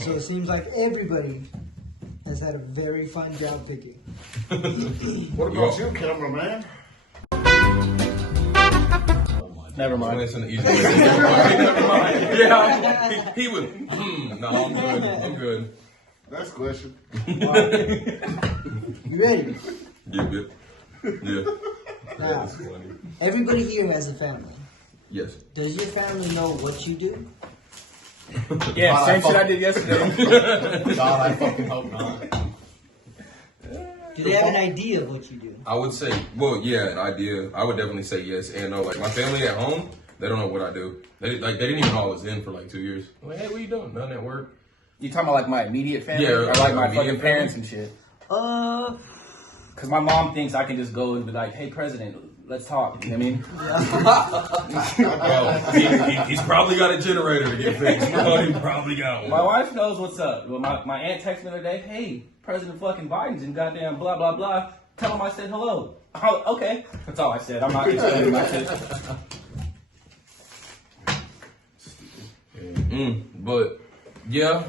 So it seems like everybody has had a very fun job picking. What about you, cameraman? Never mind. That's an easy way. Never mind. Yeah, he would. No, I'm good. I'm good. Next question. You ready? Yeah. Yeah. Now, That's funny. everybody here has a family. Yes. Does your family know what you do? Yeah, same shit I did yesterday. God, I fucking hope not. Do they have an idea of what you do? I would say, well, yeah, an idea. I would definitely say yes and no. Like my family at home, they don't know what I do. They didn't even know I was in for like 2 years. I'm like, hey, what you doing? Nothing at work. You talking about like my immediate family? Yeah, or like my immediate fucking parents and shit? Because my mom thinks I can just go and be like, hey, president, let's talk. You know what I mean? Well, he's probably got a generator to get fixed. Bro. He probably got one. My wife knows what's up. Well, my aunt texted me the other day, hey, President fucking Biden's in goddamn blah, blah, blah. Tell him I said hello. Oh, okay. That's all I said. I'm not explaining my shit. But yeah,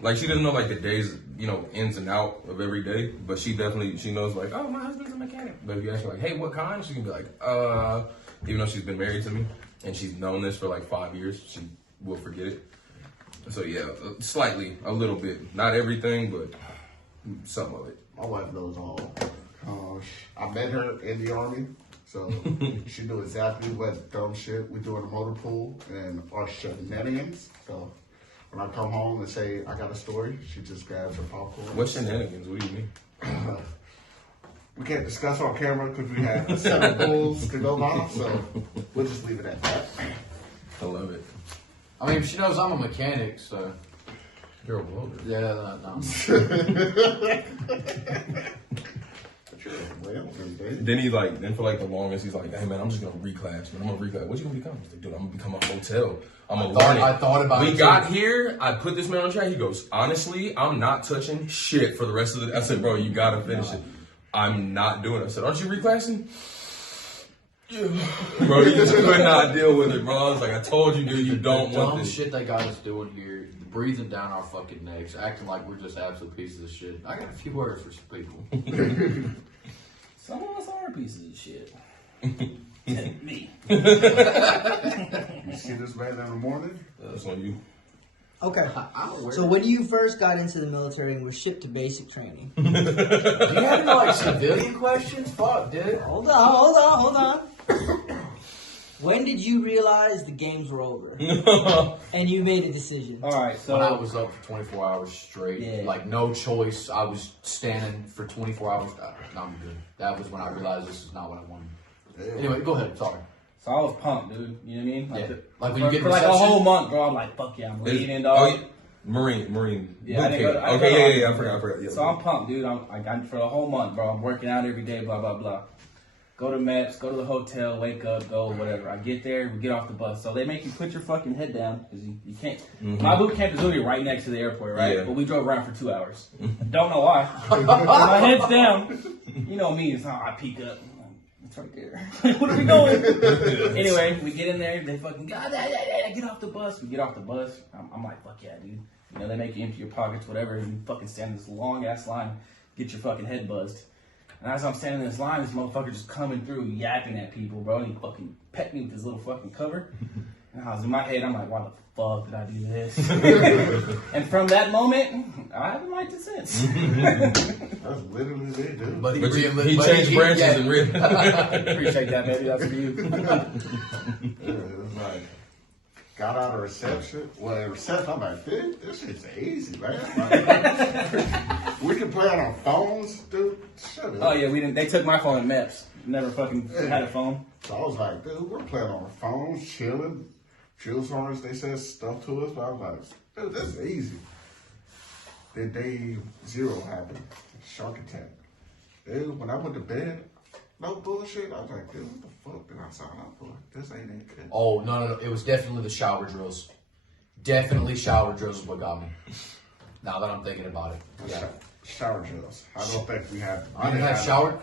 like she doesn't know like the days, ins and out of every day. But she knows like, oh, my husband's a mechanic. But if you ask her like, hey, what kind? She can be like, even though she's been married to me and she's known this for like 5 years, she will forget it. So yeah, slightly, a little bit, not everything, but some of it. My wife knows all. I met her in the Army, so she knew exactly what dumb shit we do in the motor pool and our shenanigans. So when I come home and say I got a story, she just grabs her popcorn. What shenanigans? What do you mean? We can't discuss on camera because we have 7 bulls to go by, so we'll just leave it at that. I love it. I mean, she knows I'm a mechanic, so. You're a welder. Yeah, no. Then for like the longest, he's like, hey man, I'm just gonna reclass. Man, I'm gonna reclass. What you gonna become? He's like, dude, I'm gonna become a hotel. I'm gonna learn it. I thought about it. We got here, I put this man on track. He goes, honestly, I'm not touching shit for the rest of the. I said, bro, you gotta finish it. I'm not doing it. I said, aren't you reclassing? Yeah. Bro, you just could not deal with it, bro. I was like, I told you, dude, you don't want dumb this. shit they got us doing here, breathing down our fucking necks, acting like we're just absolute pieces of shit. I got a few words for some people. Some of us are pieces of shit. Me. You see this man in the morning? That's on you. Okay. I'm aware. So when you first got into the military and were shipped to basic training. Do you have any like civilian questions? Fuck, dude. Hold on. When did you realize the games were over? And you made a decision? All right, so When I was up for 24 hours straight, Yeah. like no choice, I was standing for 24 hours. No, I'm good. That was when I realized this is not what I wanted. Anyway, go ahead. Sorry. So I was pumped, dude. You know what I mean? Yeah. The- Like when you get for like a reception? whole month, bro. I'm like, fuck yeah, I'm leaving, dog. Oh, yeah. Marine. Yeah, I didn't go to- I Okay, didn't go to- yeah, I forgot. Yeah. So I'm pumped, dude. I'm for the whole month, bro. I'm working out every day, blah, blah, blah. Go to MEPS, go to the hotel, wake up, go, whatever. I get there, we get off the bus. So they make you put your fucking head down because you can't. My boot camp is literally right next to the airport, right? Yeah. But we drove around for 2 hours. Don't know why. My head's down. You know me, it's how I peek up. It's right there. What are we going? Anyway, we get in there. They fucking get off the bus. We get off the bus. I'm like, fuck yeah, dude. You know, they make you empty your pockets, whatever, and you fucking stand in this long ass line, get your fucking head buzzed. And as I'm standing in this line, this motherfucker just coming through, yapping at people, bro. And he fucking pet me with his little fucking cover. And I was in my head, I'm like, why the fuck did I do this? And from that moment, I haven't liked it since. That's literally it, dude. But He changed branches and really. Appreciate that, baby. That's for you. Yeah, it was like, got out of reception. Well, at reception, I'm like, dude, this shit's easy, man. Like, we can play on our phones, dude. Shut up. Oh yeah, we didn't. They took my phone at MEPS. Never fucking had a phone. So I was like, dude, we're playing on our phones, chilling. Drill sergeants, they said stuff to us, but I was like, dude, this is easy. Then day 0 happened. Shark attack. Dude, when I went to bed, no bullshit. I was like, dude, what the fuck did I sign up for? This ain't it good. Oh, no. It was definitely the shower drills. Definitely shower drills is what got me. Now that I'm thinking about it. Yeah. Shower drills. I don't think we had. I didn't have shower.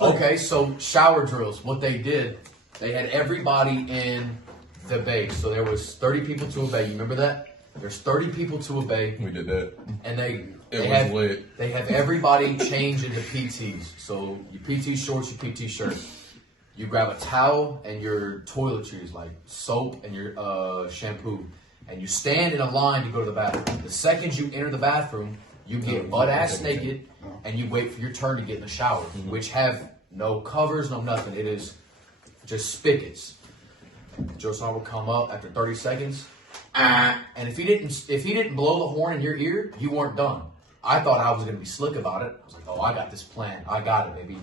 Okay, so shower drills. What they did, they had everybody in the base. So there was 30 people to a bay. You remember that? There's 30 people to a bay, We did that. and they It was have lit. they have everybody change into PTs. So your PT shorts, your PT shirt. You grab a towel and your toiletries like soap and your shampoo, and you stand in a line to go to the bathroom. The second you enter the bathroom, you get butt ass naked, and you wait for your turn to get in the shower, which have no covers, no nothing. It is just spigots. Joe Son will come up after 30 seconds, and if he didn't blow the horn in your ear, you weren't done. I thought I was gonna be slick about it. I was like, oh, I got this plan. I got it, baby.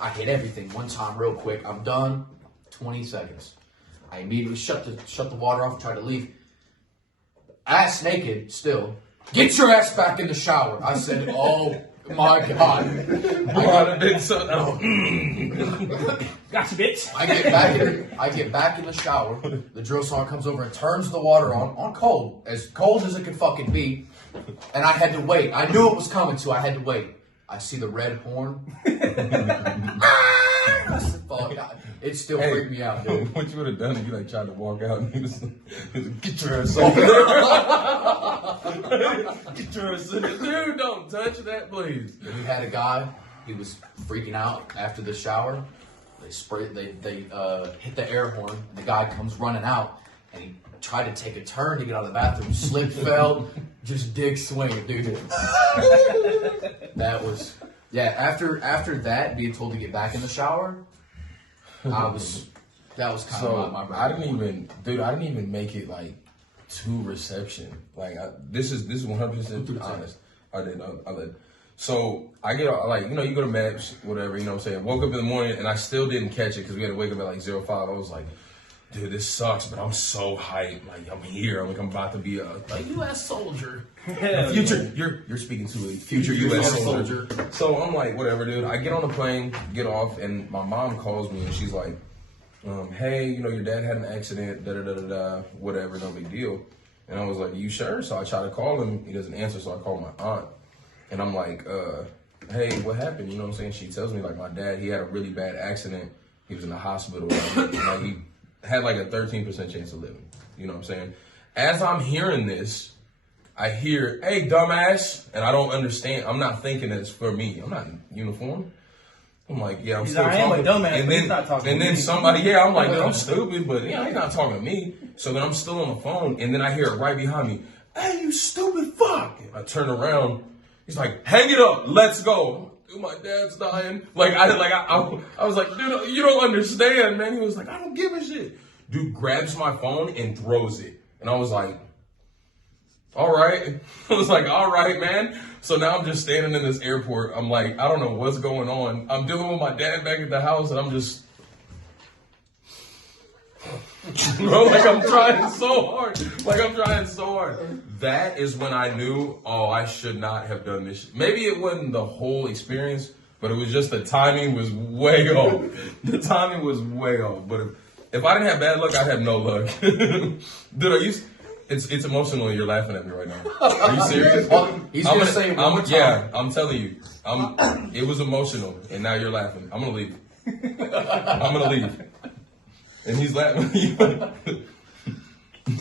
I hit everything one time real quick. I'm done. 20 seconds. I immediately shut the water off and tried to leave. Ass naked still. Get your ass back in the shower. I said, oh my God. I'd have been so. Gotcha, bitch. I get back in the shower. The drill sergeant comes over and turns the water on cold as it could fucking be. And I had to wait. I knew it was coming, so I had to wait. I see the red horn. I said, fuck, God. It still freaked me out, dude. What you would have done if you like tried to walk out and he was like, get your ass over there. Get your ass in there. Dude, don't touch that, please. And we had a guy, he was freaking out after the shower. They hit the air horn, and the guy comes running out, and he tried to take a turn to get out of the bathroom, slipped, fell, just dick swinging, dude. That was, after that, being told to get back in the shower, that was kind of my I didn't even make it like to reception. Like this is 100% honest. I did. So I get like, you go to Maps, whatever, you know what I'm saying. Woke up in the morning and I still didn't catch it because we had to wake up at like 05. I was like, dude, this sucks, but I'm so hyped. Like I'm here. I'm about to be a U.S. soldier. Future, you're speaking to a future U.S. soldier. So I'm like, whatever, dude. I get on the plane, get off, and my mom calls me and she's like, hey, your dad had an accident, whatever, no big deal. And I was like, you sure? So I try to call him. He doesn't answer, so I call my aunt. And I'm like, hey, what happened? You know what I'm saying? She tells me, like, my dad, he had a really bad accident. He was in the hospital. Like, he had like a 13% chance of living. You know what I'm saying? As I'm hearing this, I hear, hey, dumbass. And I don't understand. I'm not thinking it's for me. I'm not in uniform. I'm like, yeah, I'm still talking. Dumbass, and then, not talking and then somebody, I'm like, I'm stupid, but he's not talking to me. So then I'm still on the phone, and then I hear it right behind me. Hey, you stupid fuck. And I turn around. He's like, hang it up, let's go. Dude, my dad's dying. I was like, dude, you don't understand, man. He was like, I don't give a shit. Dude grabs my phone and throws it. And I was like, all right. I was like, all right, man. So now I'm just standing in this airport. I'm like, I don't know what's going on. I'm dealing with my dad back at the house, and I'm just, bro, I'm trying so hard. That is when I knew, I should not have done this. Maybe it wasn't the whole experience, but it was just the timing was way off. The timing was way off. But if I didn't have bad luck, I'd have no luck. Dude, it's emotional and you're laughing at me right now. Are you serious? He's going to say it one more time. Yeah, I'm telling you. It was emotional, and now you're laughing. I'm going to leave. I'm going to leave. And he's laughing.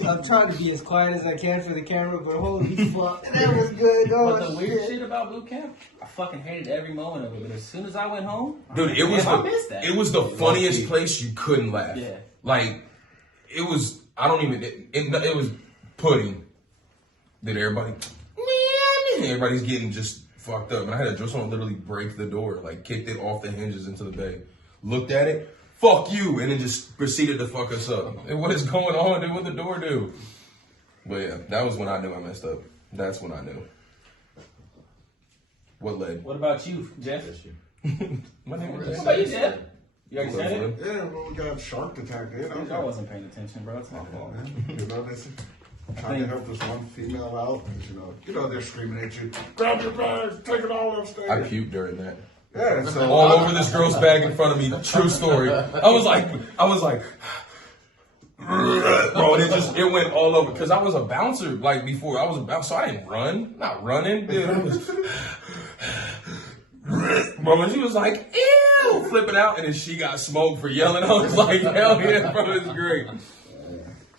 I'm trying to be as quiet as I can for the camera, but holy fuck, that was good. But the weird shit about boot camp, I fucking hated every moment of it. But as soon as I went home, dude, I missed that. It was the funniest place you couldn't laugh. Yeah. Like, it was, it was pudding. Then everybody's getting just fucked up. And I had a drill sergeant literally break the door, like kicked it off the hinges into the bay. Looked at it, fuck you, and then just proceeded to fuck us up. And what is going on, dude? What the door do? But yeah, that was when I knew I messed up. That's when I knew. What led? What about you, Jeff? My name is What about you, Jeff? You already said it? Yeah, well, we got shark attack in. I wasn't paying attention, bro. It's my fault. This trying to help this one female out. And, they're screaming at you. Grab your bags, take it all upstairs. I puked during that. Yeah, so All over this girl's bag in front of me. True story. I was like, bro, and it went all over. Cause I was a bouncer like before. I was a bouncer, so I didn't run. Not running, dude. I was, bro, and she was like, ew, flipping out, and then she got smoked for yelling. I was like, hell yeah, bro, it's great.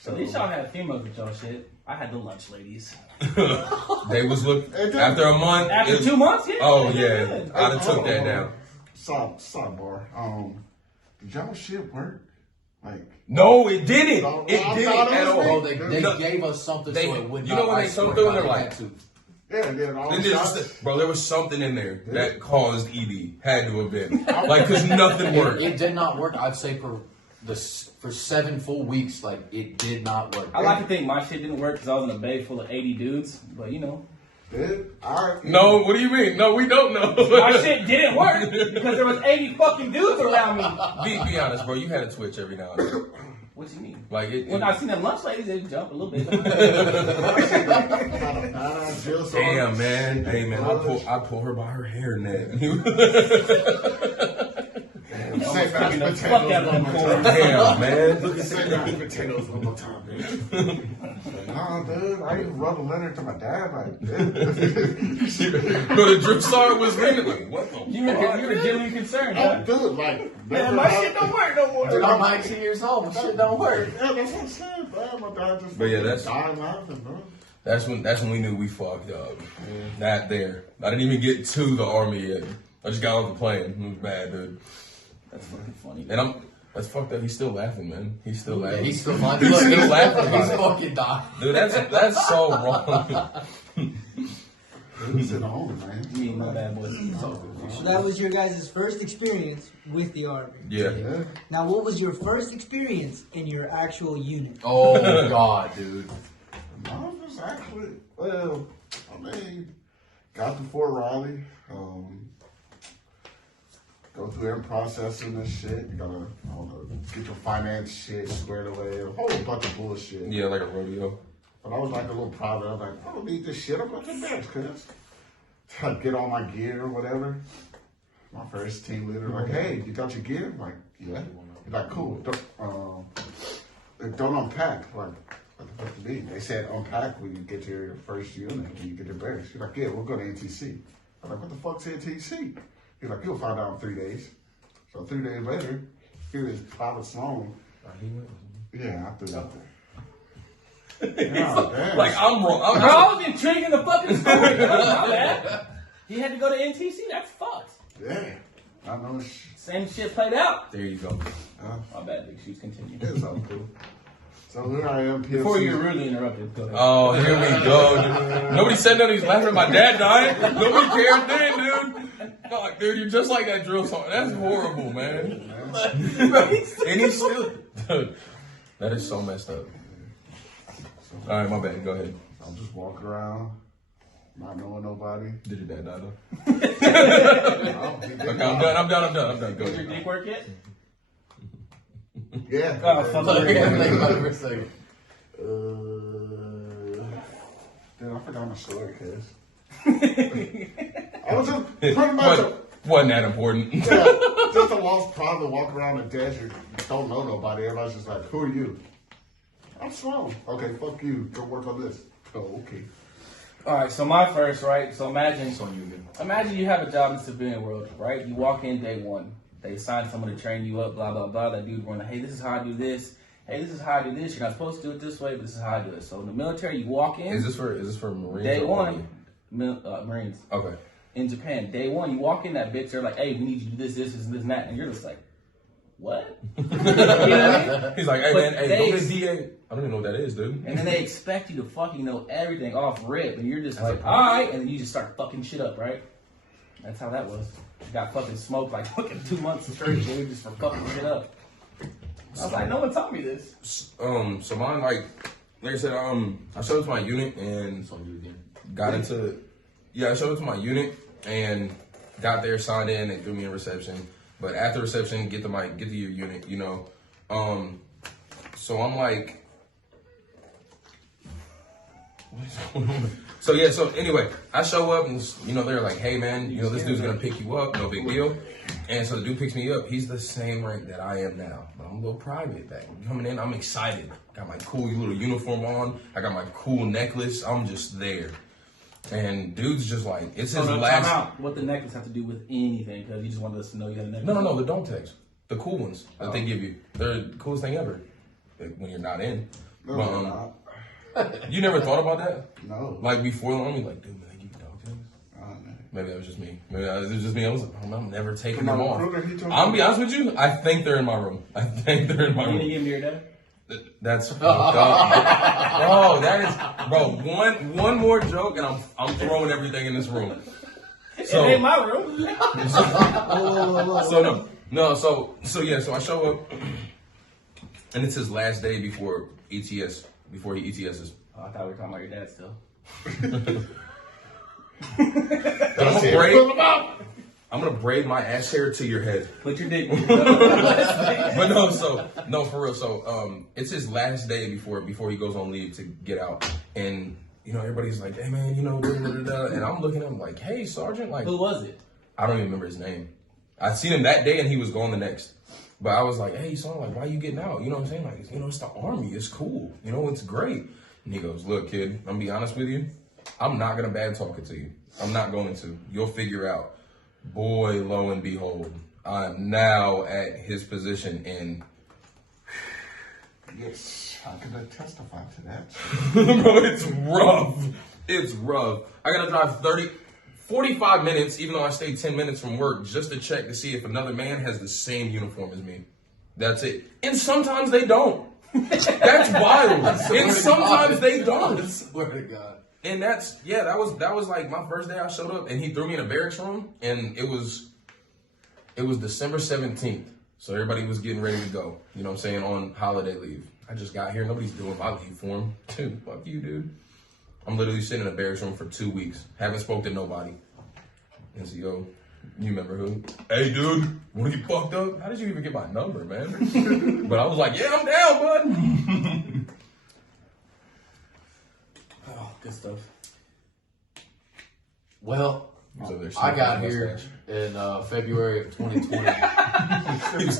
So at least y'all had females with y'all shit. I had the lunch ladies. They was look It did. after a month. After it- 2 months, yeah. Oh they yeah, did. I'd have took that down. Sidebar. Did y'all shit work? Like, No, it didn't. No, It I didn't thought it at was all. me. Oh, they No. gave us something They- so it would you not. know when I they swear come to through God, and they're they like- had to. yeah, then all Then the there's- shots. bro, there was something in there that caused ED. Had to have been like because nothing worked. It did not work. I'd say for 7 full weeks, like it did not work. I like to think my shit didn't work because I was in a bay full of 80 dudes. But you know, No, what do you mean? No, we don't know. my shit didn't work because there was 80 fucking dudes around me. Be honest, bro. You had a twitch every now and then. What you mean? Like it. When I seen them lunch ladies, they jump a little bit. Damn, man. Hey, man. I pull her by her hairnet. Say mashed the fuck out of them potatoes. Damn, man. Say mashed potatoes one more time, man. Nah, dude, I even wrote a letter to my dad like, dude. But the drip sergeant was reading like, what the You were genuinely concerned, Oh, huh? dude, like, Man, my shit don't work no more. Dude, I'm 19 years old. My shit don't work. Yeah, that's what I'm saying, bro. My dad just But yeah, that's- died laughing, bro. That's when we knew we fucked up. That there. I didn't even get to the army yet. I just got off the plane. It was bad, dude. That's fucking funny. And that's fucked up. He's still laughing, man. He's still Yeah, laughing. he's still like, He's still laughing He's about it. fucking dying. Dude, that's so wrong. Dude, sit home, man. Me and my bad boys. So that was your guys' first experience with the Army. Yeah. Yeah. Now, what was your first experience in your actual unit? Oh God, dude. No, it was actually, well, I mean, got to Fort Riley, go through every processing and shit. You gotta, I don't know, get your finance shit squared away, a whole bunch of bullshit. Yeah, like a rodeo. But I was like a little proud of it. I was like, I don't need this shit. I'm going to bench, cuz. I get all my gear or whatever. My first team leader, like, hey, you got your gear? I'm like, yeah. He's like, cool. Don't unpack. Like, what the fuck do you mean? They said unpack when you get your first unit, when you get your barracks. He's like, yeah, we'll go to NTC. I'm like, what the fuck's NTC? He's like, you'll find out in 3 days. So 3 days later, here is Private Sloan. Yeah, I threw it out there. Damn. Like I'm wrong. Bro, I was intrigued in the fucking story. Bro. My bad. He had to go to NTC. That's fucked. Yeah. I know Same shit played out. There you go. My bad, big shoes. Continue. it's all cool. So here I am, PFC. Before you were rudely interrupted, go ahead. Oh, here we go. Nobody said nothing. He's laughing at my dad dying. Nobody cared then, dude. Fuck, dude, you're just like that drill song. That's horrible, man. And he's still, dude. That is so messed up. All right, my bad. Go ahead. I'm just walking around, not knowing nobody. Did your dad die though? No, he did Okay, I'm not. done. I'm done. Go Did your ahead. dick work yet? Yeah. Oh, fuck. Look, think about it for a second. Dude, I forgot my story, cuz. I was just pretty much Wasn't that important? just a lost private walking around the desert, don't know nobody. Everybody's just like, who are you? I'm Sloan. Okay, fuck you. Go work on this. Oh, okay. All right, so my first, right? So imagine on you again. Imagine you have a job in the civilian world, right? You walk in day one. They assign someone to train you up, blah, blah, blah. That dude running, hey, this is how I do this. Hey, this is how I do this. You're not supposed to do it this way, but this is how I do it. So in the military, you walk in. Is this for Marines? Day or one, Army? Marines. Okay. In Japan, day one, you walk in that bitch, they're like, hey, we need you to do this, and that. And you're just like, what? You know what I mean? He's like, hey But man, hey, they- go to DA. I don't even know what that is, dude. And then they expect you to fucking know everything off rip. And you're just like, all right. And then you just start fucking shit up, right? That's how that was. Got fucking smoked like fucking 2 months straight, dude, just for fucking shit up. I was like, no one taught me this. So mine, like I said, I showed up to my unit and On you again. got into, I showed up to my unit and got there, signed in, and threw me in reception. But after reception, get to your unit, you know. So I'm like, what is going on? So anyway, I show up and, they're like, hey man, this dude's gonna pick you up, no big deal. And so the dude picks me up. He's the same rank that I am now. But I'm a little private back. Coming in, I'm excited. Got my cool little uniform on. I got my cool necklace. I'm just there. And dude's just like, it's his Time last. out. What the necklace have to do with anything? Because you just wanted us to know you had a necklace. No, the dome tags. The cool ones that they give you. They're the coolest thing ever. When you're not in. No, But, they're not. You never thought about that? No. Like before the army, like, dude, man, you can dog tags? Man. Maybe that was just me. Maybe that was just me. I was like, I'm never taking My them off. recruiter, he told me- I'm be honest with you. I think they're in my room. I think they're in my You need to room. give me your dad. That's fucked up. Bro, that is one more joke and I'm throwing everything in this room. It ain't my room. So I show up and it's his last day before ETS, before he ETSs. Oh, I thought we were talking about your dad still. I'm gonna braid my ass hair to your head. Put your dick. But no, for real. So, it's his last day before he goes on leave to get out, and everybody's like, "Hey, man, da, da, da, da." And I'm looking at him like, "Hey, Sergeant, like, Who was it? I don't even remember his name. I seen him that day, and he was gone the next. But I was like, "Hey, son, like, why you getting out? You know what I'm saying? Like, it's the Army. It's cool. It's great." And he goes, "Look, kid, I'm gonna be honest with you. I'm not gonna bad talk it to you. I'm not going to. You'll figure out." Boy, lo and behold, I'm now at his position in. Yes, I can testify to that. Bro, it's rough. It's rough. I gotta drive 45 minutes, even though I stayed 10 minutes from work, just to check to see if another man has the same uniform as me. That's it. And sometimes they don't. That's wild. And sometimes they don't. I swear to God. And that was like my first day I showed up, and he threw me in a barracks room, and it was December 17th. So everybody was getting ready to go, on holiday leave. I just got here, nobody's doing my leave for him. Dude, fuck you, dude. I'm literally sitting in a barracks room for 2 weeks, haven't spoke to nobody. And so, you remember who? Hey, dude, wanna get fucked up? How did you even get my number, man? But I was like, yeah, I'm down, bud. Oh, good stuff. Well, So there's I got no here mustache. in February of 2020.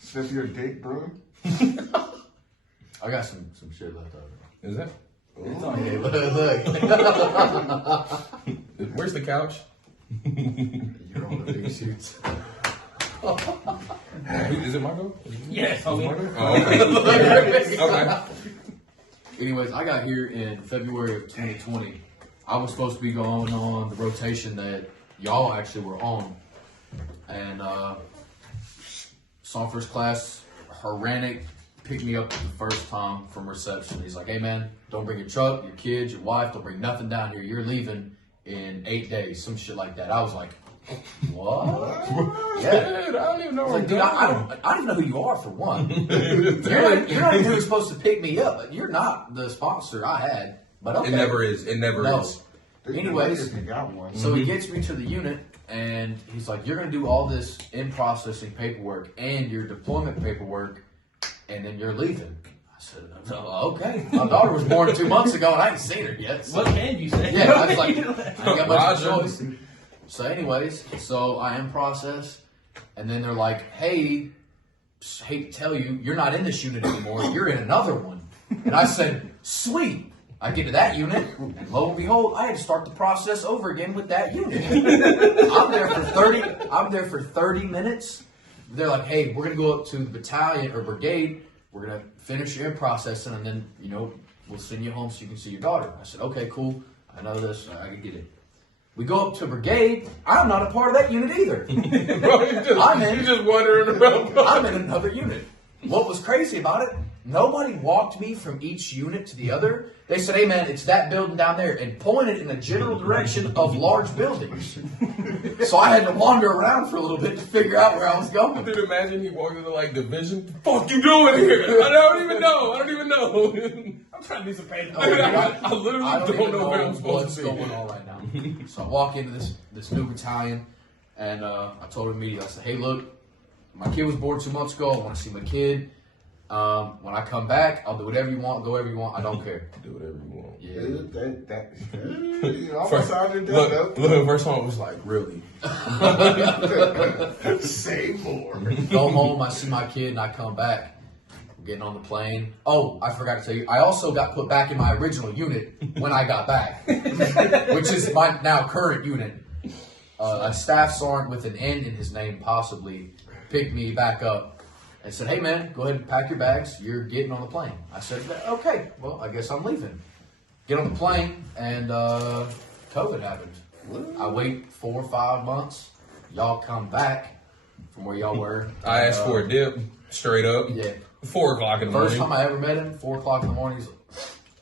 Sniff your dick, bro. I got some shit left over. Is that? It's on Hey, you. look. Where's the couch? You're on the big shoots. Is it Marco? Yes, Is it homie. Marco? Oh, okay. Okay. Anyways, I got here in February of 2020. I was supposed to be going on the rotation that y'all actually were on. And saw first class, Horanic picked me up the first time from reception. He's like, "Hey man, don't bring your truck, your kids, your wife, don't bring nothing down here. You're leaving in 8 days," some shit like that. I was like, "What?" Yeah. Dude, I don't even know I was where like, dude, I don't even know who you are for one. You're not even who's supposed to pick me up. You're not the sponsor I had. But okay. It never is. It never No. is. Anyways, If you got one. So he gets me to the unit, and he's like, "You're going to do all this in-processing paperwork and your deployment paperwork, and then you're leaving." I said, "Okay." My daughter was born 2 months ago, and I ain't seen her yet. So. What can you say? Yeah, I was like, I ain't got much of a Roger. choice. So anyways, so I am processed, and then they're like, "Hey, hate to tell you, you're not in this unit anymore. You're in another one." And I said, "Sweet." I get to that unit, and lo and behold, I had to start the process over again with that unit. I'm there for 30 minutes. They're like, "Hey, we're gonna go up to the battalion or brigade. We're gonna finish your processing, and then we'll send you home so you can see your daughter." I said, "Okay, cool. I know this. I can get it." We go up to brigade. I'm not a part of that unit either. Bro, you're just wandering around. I'm in another unit. What was crazy about it, nobody walked me from each unit to the other. They said, "Hey man, it's that building down there," and pointed in the general direction of large buildings. So I had to wander around for a little bit to figure out where I was going. Dude, imagine he walked into division. The fuck you doing here? I don't even know. I'm trying to do some paper. I literally I don't even know where I'm know supposed what's to be. going on right now. So I walk into this new battalion, and I told him immediately, I said, "Hey, look, my kid was born 2 months ago. I want to see my kid. When I come back, I'll do whatever you want, go wherever you want. I don't care." Do whatever you want. Yeah. Dude, you almost sounded that Look, first one was like, really? though. Say more. Go home, I see my kid, and I come back. I'm getting on the plane. Oh, I forgot to tell you, I also got put back in my original unit when I got back, which is my now current unit. A staff sergeant with an N in his name possibly picked me back up and said, "Hey man, go ahead and pack your bags. You're getting on the plane." I said, "Okay, well I guess I'm leaving." Get on the plane, and COVID happened. I wait 4 or 5 months. Y'all come back from where y'all were. I asked for a dip, straight up. Yeah. 4 o'clock in the First morning. time I ever met him, 4 o'clock in the morning. He's like,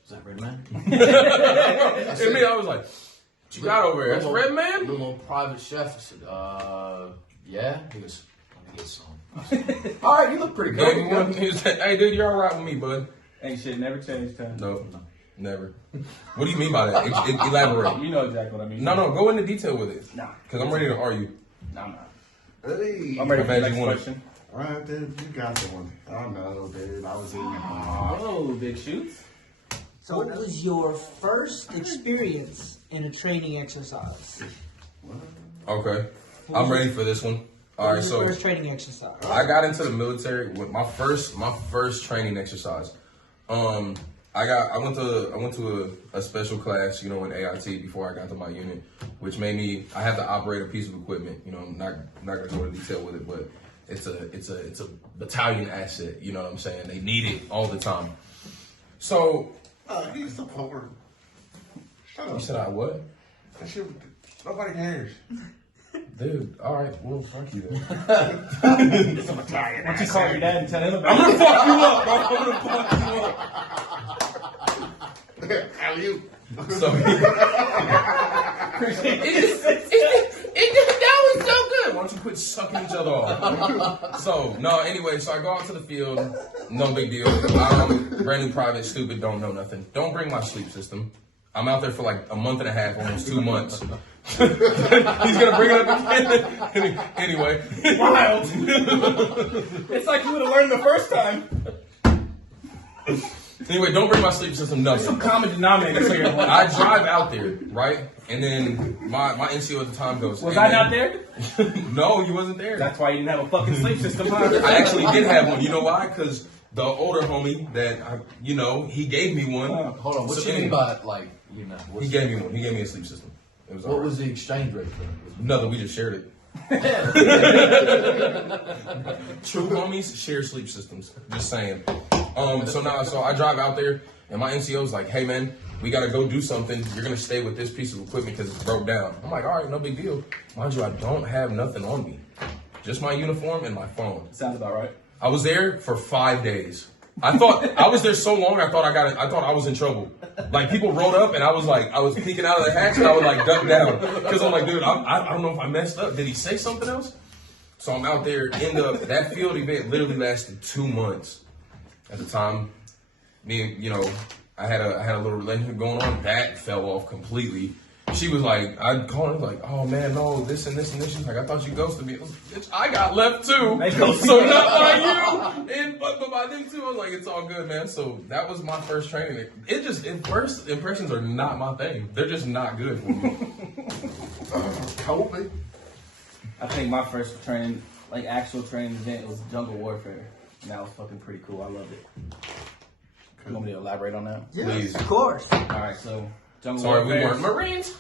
"Is that Red Man?" And me, I was like, "What you got over here? That's Red Man?" Little private chef. I said, yeah. He goes, "Let me get some." I said, "All right, you look pretty Gave me good." one. He said, "Hey, dude, you're all right with me, bud." Ain't shit never changed, huh? No, never. What do you mean by that? Elaborate. You know exactly what I mean. No, go into detail with it. Nah. Because I'm ready to argue. Nah, I'm not. Hey, I'm ready for the Imagine next one. question. all right, dude, you got the one. I know, dude. I was in. Oh, big shoots. So what was your first experience in a training exercise? Okay. I'm ready for this one. All What right, was your so first training exercise? I got into the military with my first training exercise. I went to a special class, you know, in AIT before I got to my unit, which made me I have to operate a piece of equipment. You know, I'm not gonna go into detail with it, but it's a battalion asset. You know what I'm saying? They need it all the time. So He's the poor. Shut you up. said I what? That shit, nobody cares. Dude, all right, well, fuck you then. Why don't you call your dad and tell him about I'm it? gonna fuck you up, bro. I'm gonna fuck you up. Alley-oop. So that was so good. Why don't you quit sucking each other off? So no, anyway, so I go out to the field. No big deal. Brand new private, stupid, don't know nothing. Don't bring my sleep system. I'm out there for like a month and a half, almost 2 months. He's gonna bring it up again. Anyway, Wild. It's like you would have learned the first time. anyway, don't bring my sleep system. There's some Nothing. common denominators here. I drive out there, right, and then my NCO at the time goes. Was "Hey, I man." not there? No, you wasn't there. That's why you didn't have a fucking sleep system. Huh? I actually did have one. You know why? Because the older homie that he gave me one. Hold on, what So you mean by like, He gave me one. He gave me a sleep system. It was what alright. was the exchange rate for it? Nothing. We just shared it. True homies share sleep systems. Just saying. So I drive out there, and my NCO's like, "Hey man, we gotta go do something. You're gonna stay with this piece of equipment because it's broke down." I'm like, "All right, no big deal." Mind you, I don't have nothing on me, just my uniform and my phone. Sounds about right. I was there for 5 days. I thought I was there so long. I thought I was in trouble. Like people rolled up, and I was peeking out of the hatch, and I would like duck down because I'm like, dude, I don't know if I messed up. Did he say something else? So I'm out there in that field event. Literally lasted 2 months. At the time, I had a little relationship going on. That fell off completely. She was like, I'd call her like, "Oh man, no, this and this and this." She's like, "I thought you ghosted me." I was like, "Bitch, I got left too." They ghosted So you. not by you, and but by them too. I was like, "It's all good, man." So that was my first training. First impressions are not my thing. They're just not good for me. Kobe. I think my first training, like actual training event, was Jungle Warfare. And that was fucking pretty cool. I loved it. You want me to elaborate on that? Yes, Please. of course. Alright, so Jungle Sorry, we Warfare. weren't Marines.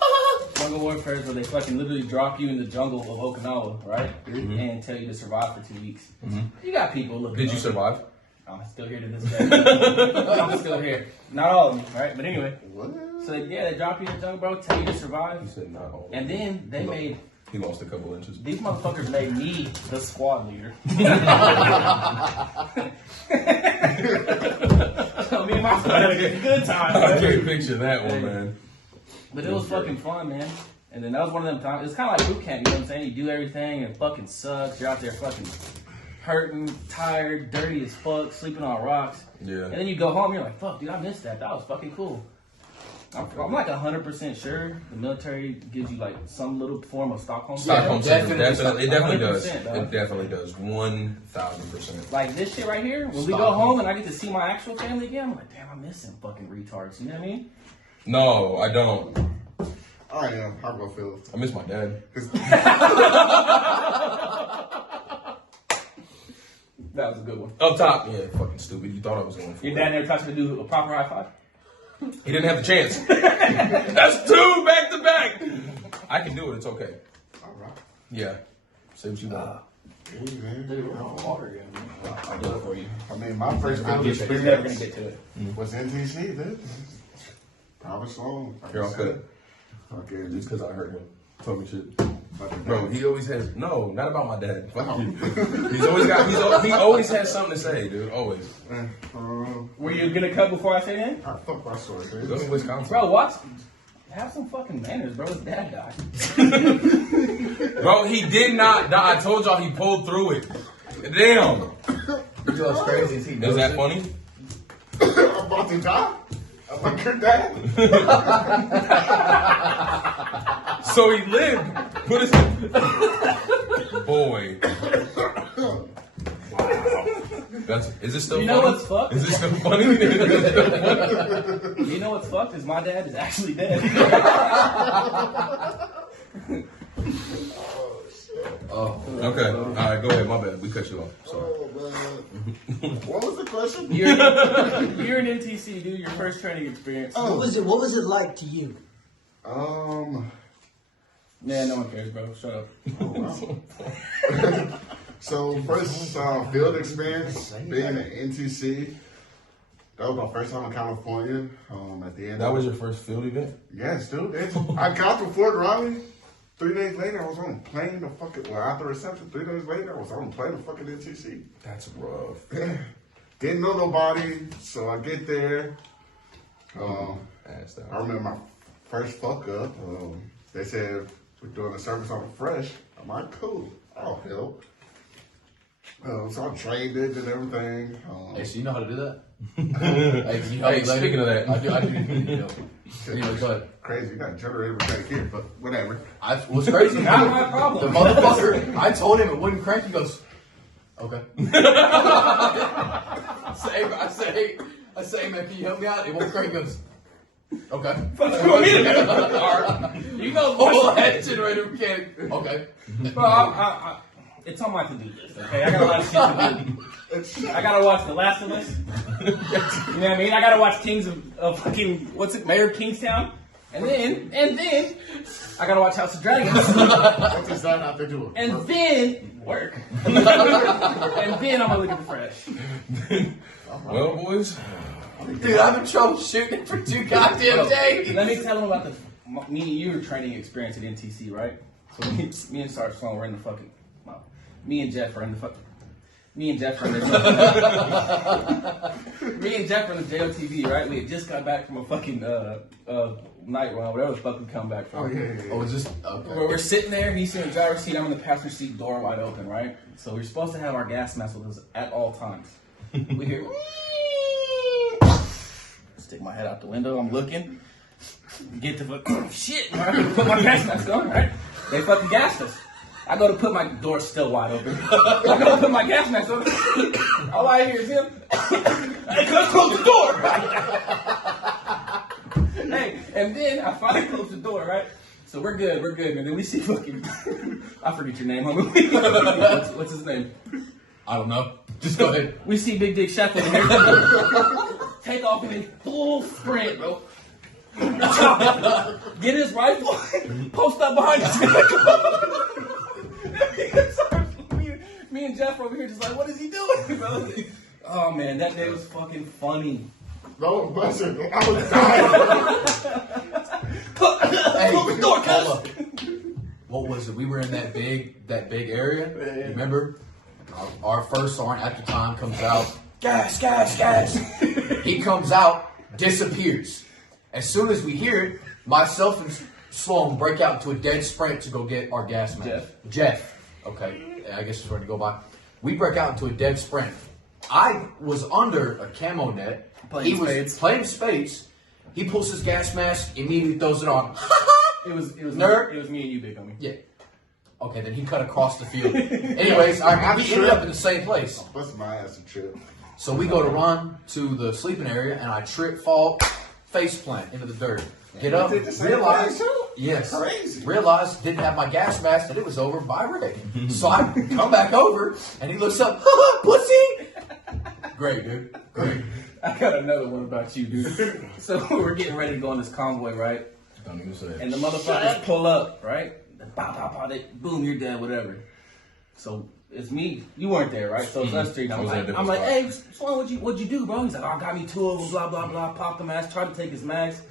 Jungle Warfare is where they fucking literally drop you in the jungle of Okinawa, right? And tell you to survive for 2 weeks. You got people looking. Did you up. survive? I'm still here to this day. I'm still here. Not all of me, right? But anyway. What? So they drop you in the jungle, bro, tell you to survive. He said not all. And then they made He lost a couple inches. these motherfuckers made me the squad leader. So me and my squad had a good time. I man. can't picture that one, man. But it was fucking fun, man. And then that was one of them times. It was kind of like boot camp, you know what I'm saying? You do everything and it fucking sucks. You're out there fucking hurting, tired, dirty as fuck, sleeping on rocks. Yeah. And then you go home, you're like, fuck, dude, I missed that. That was fucking cool. I'm like 100% sure the military gives you like some little form of Stockholm. Stockholm syndrome. definitely. It definitely does. 100%, dog. It definitely does. 1,000%. Like this shit right here, when we go home and I get to see my actual family again, I'm like, damn, I miss them fucking retards. You know what I mean? No, I don't. I am. How about Phil? I miss my dad. That was a good one. Up top, yeah, fucking stupid. You thought I was going for Your it. dad never taught you to do a proper high five? He didn't have the chance. That's 2 back to back. I can do it. It's okay. All right. Yeah. Say what you want. Easy. Dude, we're on water again. I'll do it for you. I mean, my first I'll field get to it. We're never gonna experience get to it. was NTC, dude. Private Sloan. Like Here, I I'll said. Okay, Just because I heard him. Told me shit. but Bro, he always has no, not about my dad. Fuck you. He always has something to say, dude. Always. Were you gonna cut before I say that? I fuck my story, dude. Go to Wisconsin. Bro, watch. Have some fucking manners, bro. His dad died. Bro, he did not die. I told y'all he pulled through it. Damn. You know what's crazy? Is he Is knows that it. funny? I'm about to die. I'm like your dad. So he lived. What is it? Boy. Wow. Is this still You know funny? what's fucked? Is this still funny? You know what's fucked is my dad is actually dead. Oh, Okay. All right, go ahead. My bad. We cut you off. Sorry. Oh, man. What was the question? You're in NTC, dude. Your first training experience. What was it like to you? Yeah, no one cares, bro. Shut up. Oh, wow. So first field experience being at NTC. That was my first time in California. At the end. That was your first field event? Yes, dude. I got to Fort Riley. 3 days later, I was on a plane to fucking. Well, after reception, 3 days later, I was on a plane to fucking NTC. That's rough. Didn't know nobody, so I get there. Ass down. I remember my first fuck up. They said we're doing a service on a fresh. I'm like, cool, I'll help. So I trained it and everything. hey, so you know how to do that? Hey, you know, Hey, speaking of that. I do. You know, go ahead. Crazy, you got a generator right here, but whatever. What's crazy? Not my The problem. motherfucker. I told him it wouldn't crank. He goes, okay. I say, man, can you help me out? It won't crank. He goes, okay. What you want me to do? You know, Oh, that generator mechanic. Okay. bro, it's on my to-do list, okay? I got a lot of shit to do. I gotta watch The Last of Us. You know what I mean? I gotta watch Kings of fucking, what's it, Mayor of Kingstown? And then, I gotta watch House of Dragons. What does that have to do with it? And then, work. And then I'm gonna look at the fresh. Well, boys. Dude, I've been troubleshooting it for 2 goddamn days. Let me tell them about me and your training experience at NTC, right? So me and Sarge Sloan, we're in the fucking, well, me and Jeff are in the JOTV, right? We had just got back from a fucking night run, whatever the fuck we come back from. Oh yeah. Oh, is this okay? We're sitting there, he's in the driver's seat, I'm in the passenger seat, door wide open, right? So we're supposed to have our gas mask with us at all times. We hear, stick my head out the window, I'm looking, get to shit, right? Put my gas mask on, right? They fucking gassed us. I go to put my door still wide open. I go to put my gas mask on. All I hear is him. I couldn't close the door. Hey, and then I finally close the door, right? So we're good, and then we see fucking. I forget your name, homie. What's his name? I don't know. Just go ahead. We see Big Dick Chef over here. Take off in full sprint, bro. Get his rifle, post up behind us. Me and Jeff over here just like, what is he doing, bro? Oh man, that day was fucking funny. No, listen, I was dying. Hey, Close the door, cuz. hold up. What was it? We were in that big area. Remember? Our first sergeant at the time comes out. Gas. He comes out, disappears. As soon as we hear it, myself and Sloan break out into a dead sprint to go get our gas mask. Jeff. Okay, I guess it's where to go by. We break out into a dead sprint. I was under a camo net. Playing He was spades. playing spades. He pulls his gas mask, immediately throws it on. It was Nerd. It was me and you, big homie. Yeah. Okay, then he cut across the field. Anyways, we ended up in the same place. Bust my ass a trip. So we go to run to the sleeping area, and I trip, fall, face plant into the dirt. Get up, did the same realize, thing, too? yes, Crazy. realized didn't have my gas mask, and it was over by Ray. So I come back over, and he looks up, pussy. Great, dude. Great. I got another one about you, dude. So we're getting ready to go on this convoy, right? Don't even say it. And the motherfuckers pull up, right? Pow, pow, pow, boom, you're dead, whatever. So it's me. You weren't there, right? So it's us three. And I was in a I'm different like, spot. hey, Sloan, what'd you do, bro? He's like, oh, I got me 2 of them, blah, blah, blah. Popped the mask, tried to take his mask.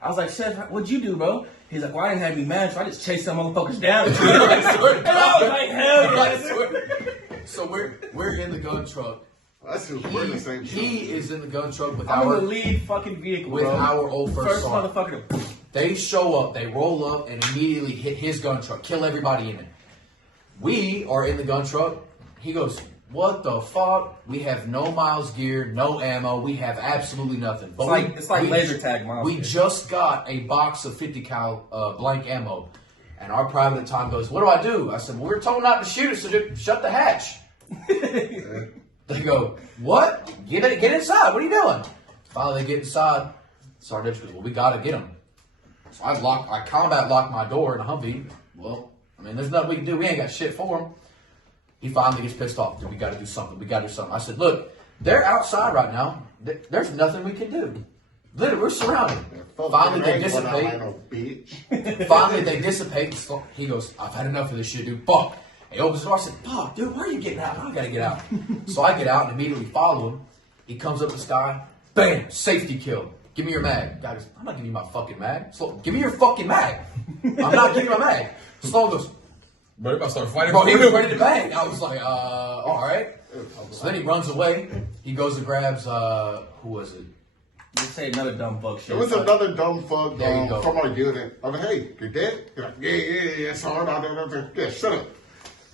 I was like, Chef, what'd you do, bro? He's like, well, I didn't have any mask, so I just chased some motherfuckers down. And I was like, hell yeah. So we're in the gun truck. That's just we're in the same He truck. is in the gun truck with I'm in our the lead fucking vehicle, with bro. our old first sergeant. motherfucker. to- They show up, they roll up, and immediately hit his gun truck, kill everybody in it. We are in the gun truck. He goes, what the fuck? We have no miles gear, no ammo. We have absolutely nothing. But It's like laser tag miles. We just got a box of 50 cal blank ammo. And our private at the time goes, what do I do? I said, well, we were told not to shoot, so just shut the hatch. They go, what? Get inside. What are you doing? Finally, they get inside. Sergeant goes, well, we got to get him. So I combat locked my door in a Humvee. Well, I mean, there's nothing we can do. We ain't got shit for him. He finally gets pissed off. Dude, we got to do something. We got to do something. I said, look, they're outside right now. There's nothing we can do. Literally, we're surrounded. Finally, they dissipate. Finally, they dissipate. He goes, I've had enough of this shit, dude. Fuck. He opens the door. I said, fuck, dude, where are you getting out? I gotta get out. So I get out and immediately follow him. He comes up the sky. Bam! Safety kill. Give me your mag. Guy goes, I'm not giving you my fucking mag. Sloan, give me your fucking mag. I'm not giving you my mag. Sloan goes, Bro, about to start fighting. bro, he was ready to bang. I was like, all right. So then he runs away. He goes and grabs, who was it? Let's say another dumb fuck shit. It was another dumb fuck There you go. from our unit. I'm like, hey, you're dead? You're like, yeah, sorry. Yeah, shut up.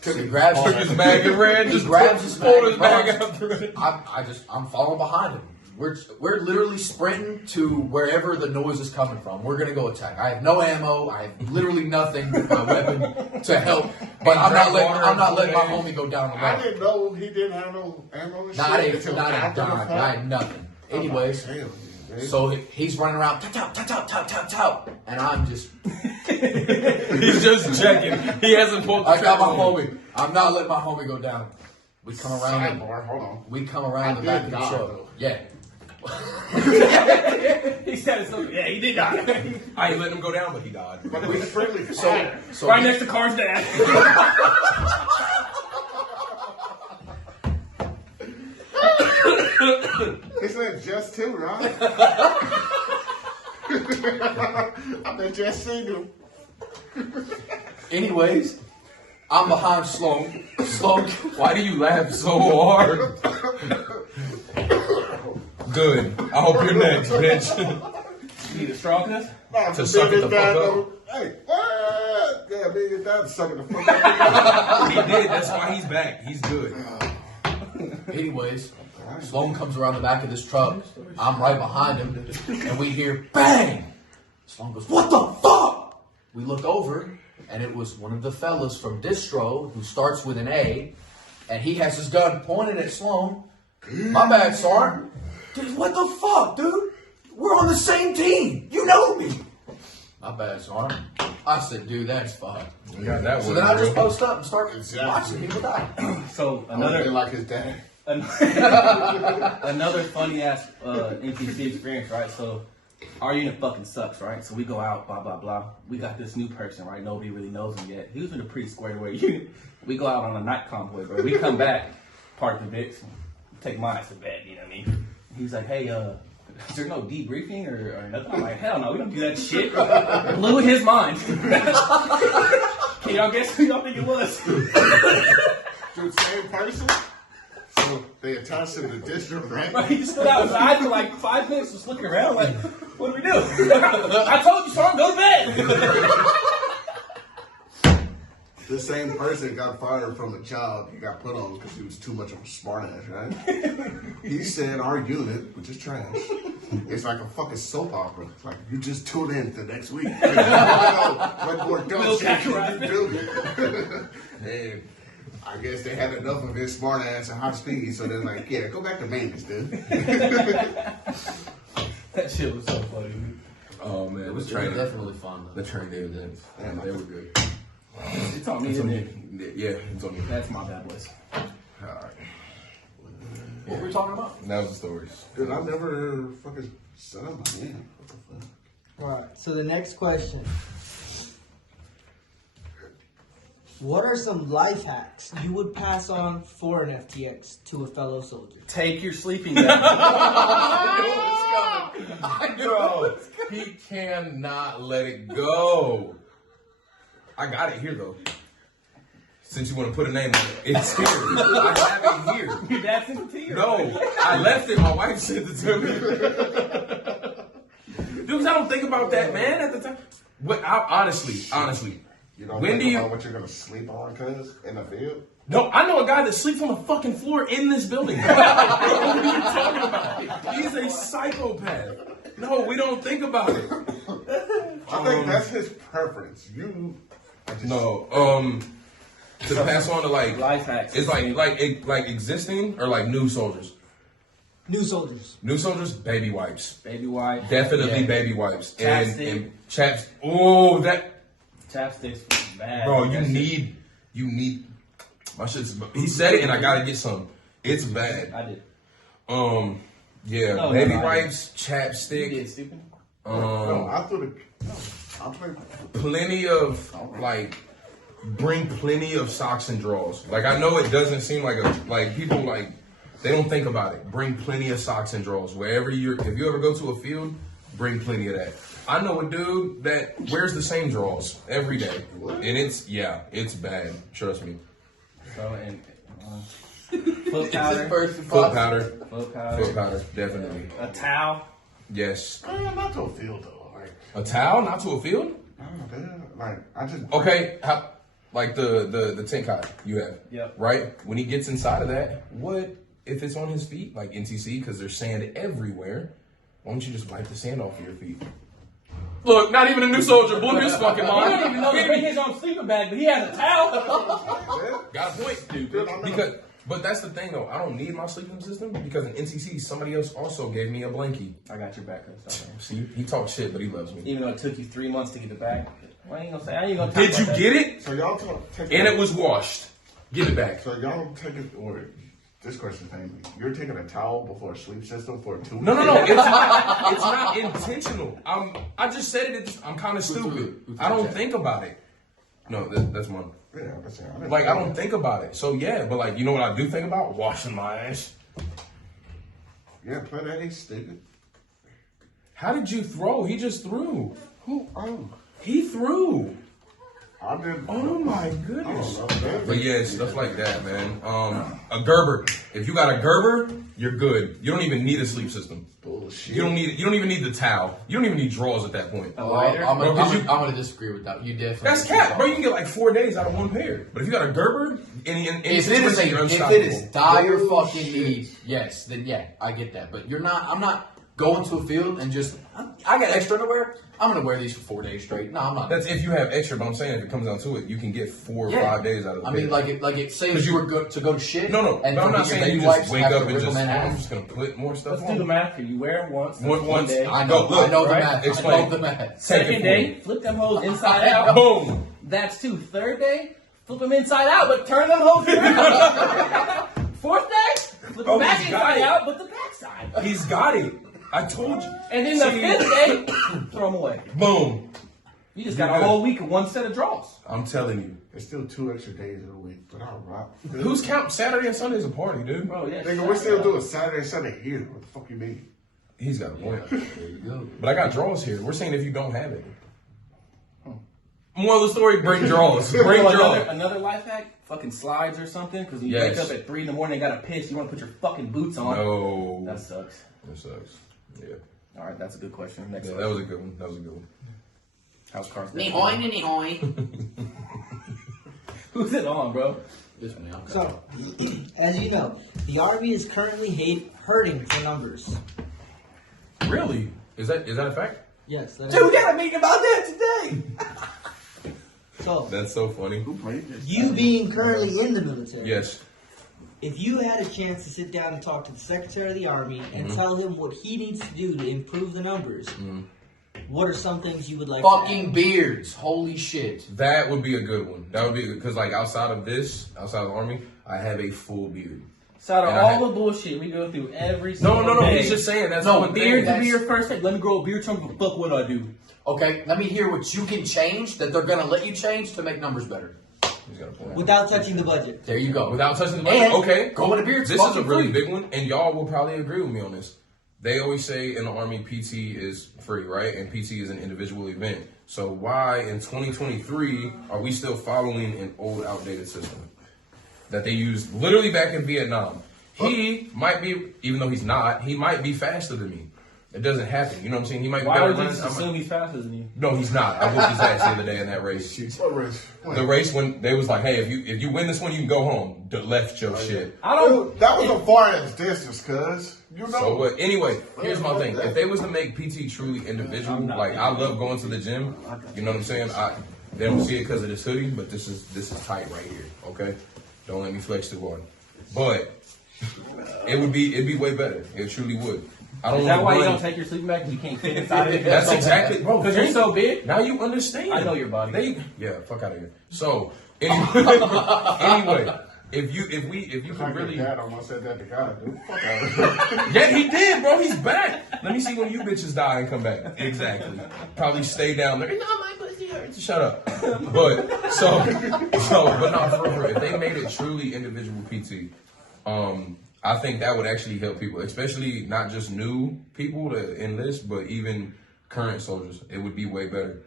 So he grabs Took his bag and ran. He Just grabs his pulled bag, his bag runs. out. I'm following behind him. We're literally sprinting to wherever the noise is coming from. We're gonna go attack. I have no ammo. I have literally nothing with my weapon to help. But I'm not letting my homie go down the I road. didn't know he didn't have no ammo and shit. Not a until not a after the dime. fact. I had nothing. Anyways, Damn, man. so he's running around, tout, and I'm just. He's just checking. He hasn't pulled the I got my trigger. homie. I'm not letting my homie go down. We come around. Sidebar, hold on. We come around the I back did of the die, truck. though. Yeah. He said it's so. Yeah, he did die. I ain't letting him go down, but he died. But it was friendly So, fire. so Right next to Car's dad. His name's Jess too, right? I bet Jess seen him. anyways, I'm behind Sloan. Sloan. Why do you laugh so hard? Good. I hope you're next, bitch. You need a straw cuss? Nah, To me suck and it his the dad fuck know- Hey, what? Yeah, me and your dad sucking the fuck up. He did. That's why he's back. He's good. Anyways, Sloan comes around the back of this truck. I'm right behind him, and we hear bang. Sloan goes, "What the fuck?" We look over, and it was one of the fellas from Distro who starts with an A, and he has his gun pointed at Sloan. My bad, Sergeant. Dude, what the fuck, dude? We're on the same team. You know me. My bad, Sergeant. I said, dude, that's fine. We got that So one. then I just bro. post up and start Exactly. watching people die. So Another another like his dad. another funny ass NPC experience, right? So our unit fucking sucks, right? So we go out, blah blah blah. We got this new person, right? Nobody really knows him yet. He was in a pretty squared away unit. We go out on a night convoy, bro. We come back, park the Vicks, take mine to bed. You know what I mean? He's like, hey, is there no debriefing or nothing? I'm like, hell no, we don't do that shit. Blew his mind. Can y'all guess who y'all think it was? Dude, same person? So they attached him to the district, right? Right, he stood outside for like 5 minutes, just looking around, like, what do we do? I told you, son, go to bed. The same person got fired from a job he got put on because he was too much of a smartass, right? He said our unit, which is trash, it's like a fucking soap opera. It's like you just tune in to next week. What more dumb Will shit can Catch you do? And I guess they had enough of his smartass and high speed, so they're like, yeah, go back to maintenance, dude. That shit was so funny. Oh man, It the was training. definitely fun. The training events. Damn, They were good. It's on me, It's isn't on it? you. Yeah, it's on you. That's my bad boys. Alright. What were we talking about? That was the stories. Dude, I never fucking set up my hand. What the fuck? Alright, so the next question. What are some life hacks you would pass on for an FTX to a fellow soldier? Take your sleeping bag. Bro, he cannot let it go. I got it here though. Since you want to put a name on it, it's here. I have it here. Your dad sent it to you? No, I left it. My wife sent it to me. Dude, I don't think about that, man. At the time, what? Honestly, You don't when think do you? about what you're gonna sleep on, cuz in the field. No, I know a guy that sleeps on the fucking floor in this building. What are you talking about? He's a psychopath. No, we don't think about it. I think that's his preference. No, to pass on to like Life hacks. it's like existing or like new soldiers. New soldiers. New soldiers, baby wipes. Baby wipe. Definitely Yeah. baby wipes. Chapstick. And chaps. Oh, that Chapsticks bad. bro, you That shit- need. My shit's. He said it, and I gotta get some. It's bad. I did. Yeah, No, baby no, I wipes, You chapstick. did, stupid. No, I threw the. No, I'm playing. Plenty of like. Bring plenty of socks and drawers. Like I know it doesn't seem like people like they don't think about it. Bring plenty of socks and drawers wherever if you ever go to a field, bring plenty of that. I know a dude that wears the same drawers every day, and it's bad. Trust me. So, and foot powder. Foot powder, Foot powder. foot powder, definitely. A towel. Yes. Not to a field though. Like, A towel, not to a field. like I just. Okay, how, like the tank high you have, Yep. right? When he gets inside of that, what if it's on his feet, like NTC, because there's sand everywhere? Why don't you just wipe the sand off of your feet? Look, not even a new soldier blew his fucking He don't even know mind. to bring his own sleeping bag, but he has a towel. Got a point, Dude, I'm because. But that's the thing, though. I don't need my sleeping system because in NCC, somebody else also gave me a blankie. I got your back up. Sorry. See, he talks shit, but he loves me. Even though it took you 3 months to get it back. Well, I ain't gonna say. I ain't gonna talk Did you about that. get it? So y'all take. And it was washed. Give it back. So y'all taking or this question mainly. You're taking a towel before a sleep system for 2 weeks. No. It's not. It's not intentional. I just said it. I'm kind of stupid. I don't think about it. No, that's mine. Yeah, I'm saying. Like I don't think about it. So yeah, but like you know what I do think about? Washing my ass. Yeah, play that ace, stupid. How did you throw? He just threw. Who? Oh, He threw. I did. Oh my I goodness. don't know. But yeah, stuff like that, man. A Gerber. If you got a Gerber, you're good. You don't even need a sleep system. Bullshit. You don't even need the towel. You don't even need drawers at that point. Well, I'm Bro, 'cause you- gonna disagree with that. You definitely. That's cap, bro. You can get like 4 days out of one pair. But if you got a Gerber, If it is you're if unstoppable. it is dire fucking need, yes, then yeah, I get that. But you're not. I'm not going to a field and just. I got extra underwear. I'm gonna wear these for 4 days straight. No, I'm not. That's if you have extra, but I'm saying if it comes down to it, you can get 4 or Yeah. 5 days out of the I mean, pair. say if you were to go to shit. No, and but I'm not forget your saying you baby just wipes wake have up to and rip just, them in I'm half. just gonna put more stuff Let's on. do the math here. You wear them once. One day. I know. Look, I know the right? math. Explain. I know the math. Second day, flip them hoes inside out. Boom. That's 2. Third day, flip them inside out, but turn them hoes around. Fourth day, flip them Oh, back he's got inside it. out, but the back side. He's got it. I told you. And then the See? 5th day, throw them away. Boom. You just got You're a good. whole week of one set of draws. I'm telling you. It's still 2 extra days in a week, but I'll rock. Who's count? Saturday and Sunday's a party, dude. Bro, yeah. Nigga, we're still doing Saturday, Sunday here. What the fuck you mean? He's got a point. There you go. But I got drawers here. We're saying if you don't have it. Moral of the story, bring drawers. Bring Oh, drawers. another life hack? Fucking slides or something? Because when you Yes. wake up at 3 in the morning and gotta piss, you wanna put your fucking boots on. No. That sucks. That sucks. Yeah. Alright, that's a good question. Next Yeah, one. that was a good one. That was a good one. How's Carson? Nihoy. Who's it on, bro? This one, okay. So, as you know, the Army is currently hurting for numbers. Really? Is that a fact? Yes. That Dude, we got a meeting about that today! So, That's so funny. Who played this? you being currently in the military, Yes. if you had a chance to sit down and talk to the Secretary of the Army and tell him what he needs to do to improve the numbers, what are some things you would like to Fucking beards. Holy shit. That would be a good one. That would be because like outside of the Army, I have a full beard. So out of And I all had- the bullshit we go through every No, single no, no. day, He's just saying that's No, one beard thing. to be your first thing. Let me grow a beard. Tell me what the fuck would I do? Okay, let me hear what you can change that they're gonna let you change to make numbers better. He's got a point. without touching the budget. There you go. Without touching the budget. And- Okay. Go in the beard. This is a really big one, and y'all will probably agree with me on this. They always say in the Army, PT is free, right? And PT is an individual event. So why in 2023 are we still following an old, outdated system that they used literally back in Vietnam? He might be, even though he's not, he might be faster than me. It doesn't happen. You know what I'm saying? He might be Why better would you running. just assume he's faster than you? No, he's not. I whooped his ass the other day in that race. What race? The race when they was like, hey, if you win this one, you can go home. Left your shit. I don't. Dude, that was a far ass distance, cuz. You know. So what? Anyway, here's my thing. If they was to make PT truly individual, like I love going to the gym. You know what I'm saying? They don't see it because of this hoodie, but this is tight right here. Okay, don't let me flex too hard. But it'd be way better. It truly would. I don't. Is that wanna why you run- don't take your sleeping bag? 'Cause you can't fit inside of it. That's exactly, bro. Because you're so big. Now you understand. I know your body. Yeah, fuck out of here. So anyway, if you If can I really, get that, almost said that to God, dude. Fuck out of here. yeah, he did, bro. He's back. Let me see when you bitches die and come back. Exactly. Probably stay down there. No, my pussy hurts. Shut up. But but not for real. If they made it truly individual PT, I think that would actually help people, especially not just new people to enlist, but even current soldiers. It would be way better.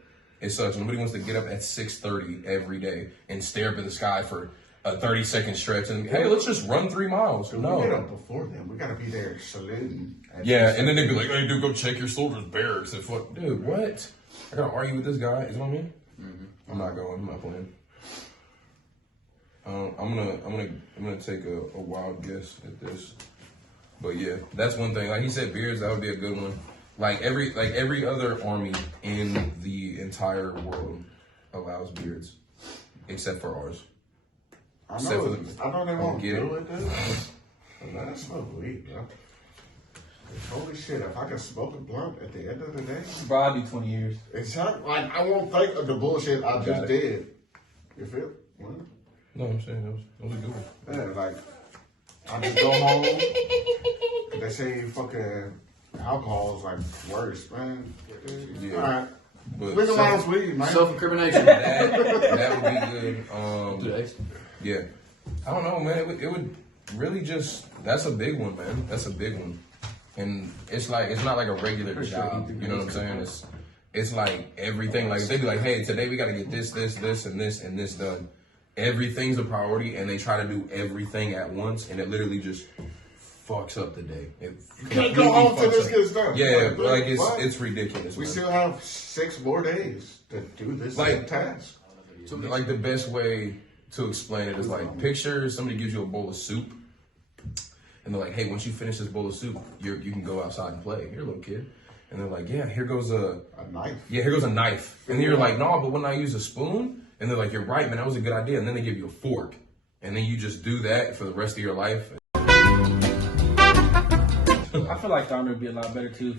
It sucks. Nobody wants to get up at 6:30 every day and stare up at the sky for a 30-second stretch and hey, let's just run 3 miles. Dude, we get No. up before then. We gotta be there saluting. Yeah, and then they'd be like, hey, dude, go check your soldiers' barracks. And fuck, dude, what? I gotta argue with this guy. Is what I mean? I'm not going. I'm not playing. I'm gonna take a wild guess at this, but yeah, that's one thing. Like he said, beards. That would be a good one. Like every other army in the entire world allows beards, except for ours. I Except know, for the- I know they won't get do it. it, dude. But man, I smoke weed, bro. Holy shit, if I could smoke a blunt at the end of the day, Bro, I'll do 20 years. exactly. Like, I won't think of the bullshit I Got just it. did. You feel? Well, No, I'm saying that was a good one. yeah, like, I just go home. They say fucking alcohol is like worse, man. Yeah. Alright. But Legalize weed, man. Self-incrimination. that would be good. Today. Yeah, I don't know, man. It would really just. That's a big one, man. That's a big one, and it's not like a regular job. You know what I'm saying? It's like everything. Like they'd be like, hey, today we got to get this, and this done. Everything's a priority, and they try to do everything at once, and it literally just fucks up the day. It You can't go home till this gets done. Yeah, like what? it's ridiculous. We man. still have 6 more days to do this Like- task. Like the best way to explain it is like picture somebody gives you a bowl of soup, and they're like, "Hey, once you finish this bowl of soup, you can go outside and play. You're a little kid." And they're like, "Yeah, here goes a knife. here goes a knife." And then you're like, "No, but when I use a spoon?" And they're like, "You're right, man. That was a good idea." And then they give you a fork, and then you just do that for the rest of your life. I feel like the Army would be a lot better too if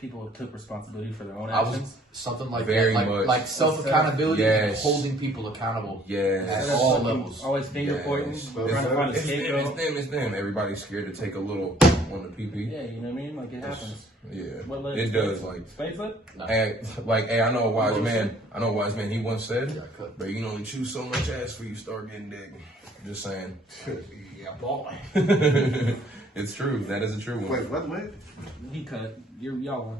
people took responsibility for their own I was actions. something like Very that, much. like self-accountability and Yes. holding people accountable Yes. at all levels. Always finger pointing, Yes. trying to find a It's scapegoat. them. Everybody's scared to take a little on the PP. Yeah, you know what I mean? Like it happens. Yeah, What leg? it does. Like Spade flip? Hey, hey, I know a wise man. He once said, Yeah, cut. "Bro, you can only chew so much ass before you start getting dick." Just saying. Yeah, boy. It's true. That is a true one. Wait, what? He cut. Y'all won.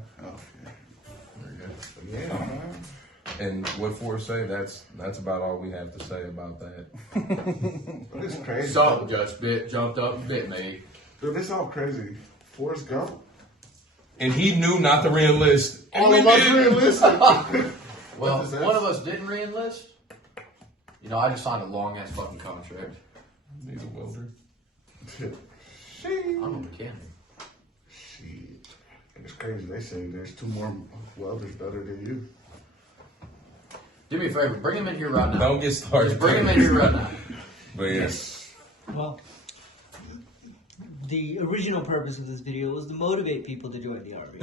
Yeah, man. And what Forrest say? That's about all we have to say about that. But it's crazy. So just jumped up and bit me. Dude, this all crazy. Forrest Gump. And he knew not to re-enlist. All of us realistic. Well, What is that? one of us didn't re-enlist. You know, I just signed a long ass fucking contract. He's a welder. I'm a mechanic. Shit. It's crazy. They say there's 2 more welders better than you. Do me a favor, bring him in here right now. Don't get started. Just bring him in here right now. But yes. Well, the original purpose of this video was to motivate people to join the army.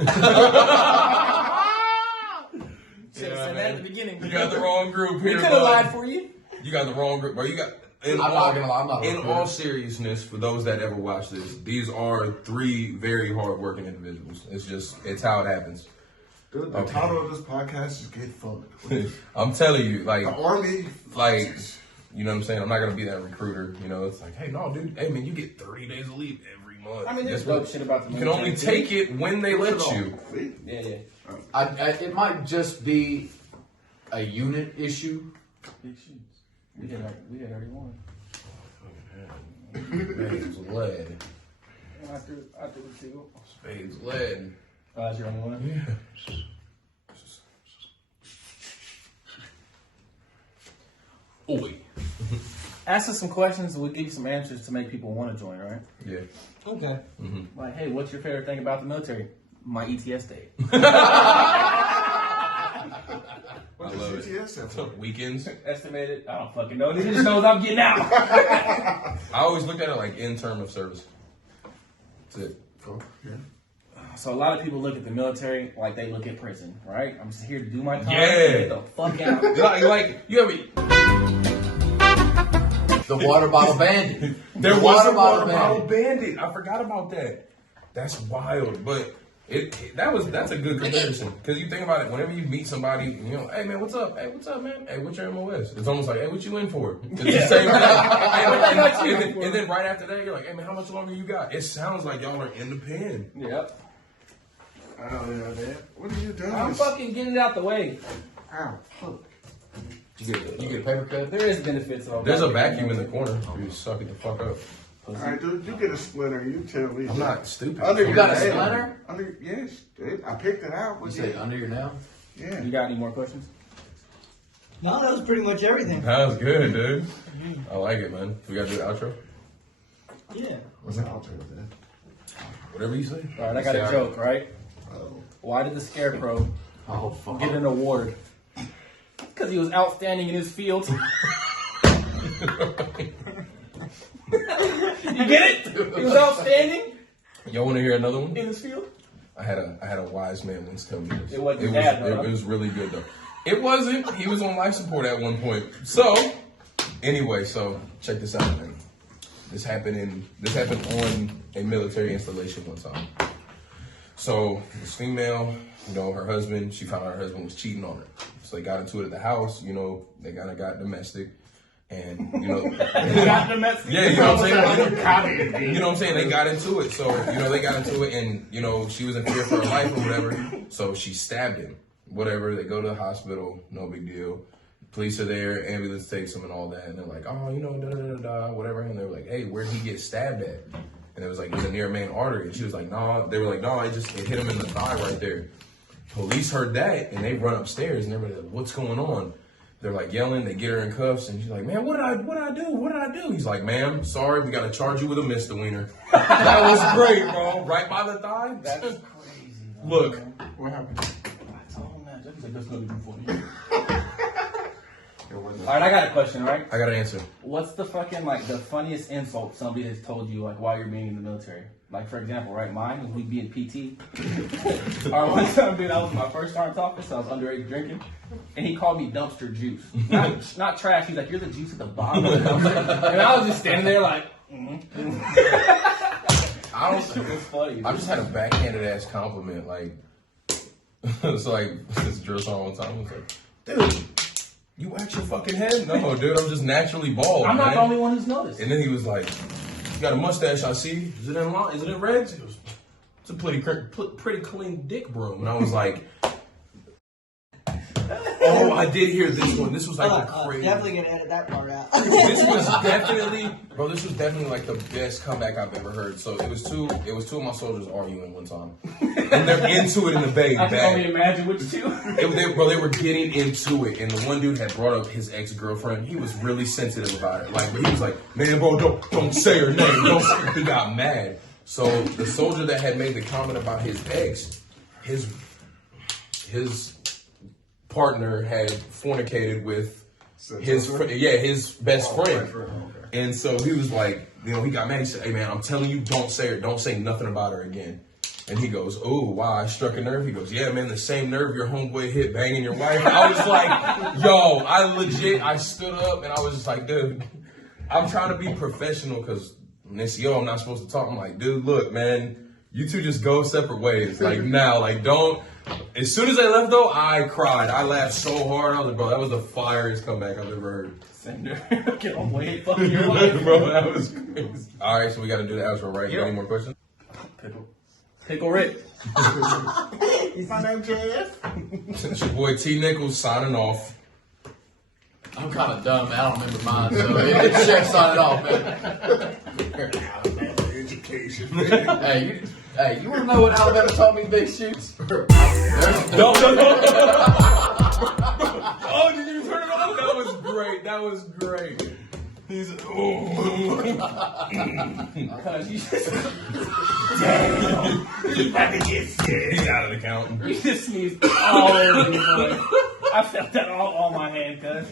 Should have said that at the beginning. You got the wrong group We here. could have bud. lied for you. You got the wrong group. Bro, you got. I'm not gonna lie, I'm not In okay. all seriousness, for those that ever watch this, these are 3 very hard-working individuals. It's how it happens. Dude, the Okay. title of this podcast is Get Fucked. I'm telling you, like, The Army. like, You know what I'm saying? I'm not gonna be that recruiter. You know, it's like, hey, no, dude. Hey, man, you get 30 days of leave every month. I mean, there's Guess what? dope shit about the You can military, only too. take it when they let you. See? Yeah. It might just be a unit issue. Big shoes. We had already won. Spades lead. I threw the two. Spades lead. Oh, that's your only one? Yeah. Oi. Ask us some questions and we'll give you some answers to make people want to join, right? Yeah. Okay. Like, hey, what's your favorite thing about the military? My ETS date. What's love the it. CTS stand for? Weekends. Estimated. I don't fucking know. He just knows I'm getting out. I always look at it like in term of service. That's it. Cool. Yeah. So a lot of people look at the military like they look at prison, right? I'm just here to do my time. Yeah. And get the fuck out. Like you ever? The water bottle bandit. There The was a water bandit. bottle bandit. I forgot about that. That's wild, but that's a good comparison because you think about it. Whenever you meet somebody, you know, hey man, what's up? Hey, what's up, man? Hey, what's your MOS? It's almost like, hey, what you in for? It's the same thing. And then right after that, you're like, hey man, how much longer you got? It sounds like y'all are in the pen. Yep. Oh, yeah, man. What are you doing? I'm fucking getting it out the way. Ow, fuck. You get a paper cut? There is benefits of There's a vacuum in the corner. You suck it the fuck up. All right, dude, you get a splinter. You tell me. I'm not stupid. Under You your got a nail. splinter? Yes, I picked it out. You But say under your nail? yeah. You got any more questions? No, that was pretty much everything. That was good, dude. I like it, man. We gotta do the outro. Yeah. What's the alternative then? Whatever you say. All right, I got a joke, right? Oh. Why did the Scarecrow Oh, fuck. get an award? Because he was outstanding in his field. You get it? He was outstanding Y'all want to hear another one? in his field. I had a wise man once tell me this. It wasn't was, bad, though, huh? it was really good though. It wasn't. He was on life support at one point. So anyway, so check this out, man. This happened on a military installation one time. So this female, you know, her husband, she found out her husband was cheating on her. So they got into it at the house, you know, they kind of got domestic. And, you know, Got domestic. yeah, you know what I'm saying? You know what I'm saying? They got into it. So, you know, they got into it and, you know, she was in fear for her life or whatever. So she stabbed him. Whatever. They go to the hospital. No big deal. Police are there. Ambulance takes him and all that. And they're like, oh, you know, whatever. And they were like, hey, where'd he get stabbed at? And it was like in the near main artery. And she was like, nah. They were like, no, it hit him in the thigh right there. Police heard that and they run upstairs and everybody's like, what's going on? They're like yelling, they get her in cuffs, and she's like, man, what did I do? He's like, ma'am, sorry, we gotta charge you with a misdemeanor. That was great, bro. Right by the thigh? That's crazy. Look. What happened? I told him that. Just like, that's not even funny. It wasn't. All right, I got a question, right? I got an answer. What's the fucking, like, the funniest insult somebody has told you, like, while you're being in the military? Like, for example, right, mine was we be in PT. Or one time, dude, that was my first sergeant's office, so I was underage drinking, and he called me dumpster juice. Not trash, he's like, you're the juice at the bottom of the dumpster. And I was just standing there like, I This shit was funny. I just had a backhanded ass compliment, like, it's like, this drill song one time, I was like, dude, you wax your fucking head? No, dude, I'm just naturally bald, I'm not man. the only one who's noticed. And then he was like, you got a mustache, I see. Is it in line? Is it in reds? He goes, it's a pretty clean dick broom. And I was like, oh, I did hear this one. This was like the crazy. Definitely gonna edit that part out. This was definitely like the best comeback I've ever heard. So it was two of my soldiers arguing one time. And they're into it in the bay. I can bad. only imagine which two. They were getting into it, and the one dude had brought up his ex-girlfriend. He was really sensitive about it. Like, but he was like, "Man, bro, don't say her name." He got mad. So the soldier that had made the comment about his ex, his partner had fornicated with his best friend. And so he was like, you know, he got mad. He said, "Hey man, I'm telling you, don't say nothing about her again." And he goes, "Oh, wow, I struck a nerve." He goes, "Yeah, man, the same nerve your homeboy hit banging your wife." I was like, yo, I stood up and I was just like, dude, I'm trying to be professional because in this, I'm not supposed to talk. I'm like, dude, look, man, You two just go separate ways. Like now, like don't. As soon as they left though, I cried. I laughed so hard. I was like, bro, that was the fieriest comeback I've ever heard. Sender, get on way fucking your life. Bro, that was crazy. All right, so we got to do the outro, right? You got any more questions? Pickle Rick. My name JF. It's your boy T Nichols signing off. I'm kind of dumb, man. I don't remember mine, so it's Chef signing off, man. Education. Hey, you want to know what Alabama taught me, big shoots? No. Oh, did you turn it off? That was great. That was great. He's Cause you he's out of the count. just sneezed all over your boy. I felt that all on my hand, cuz.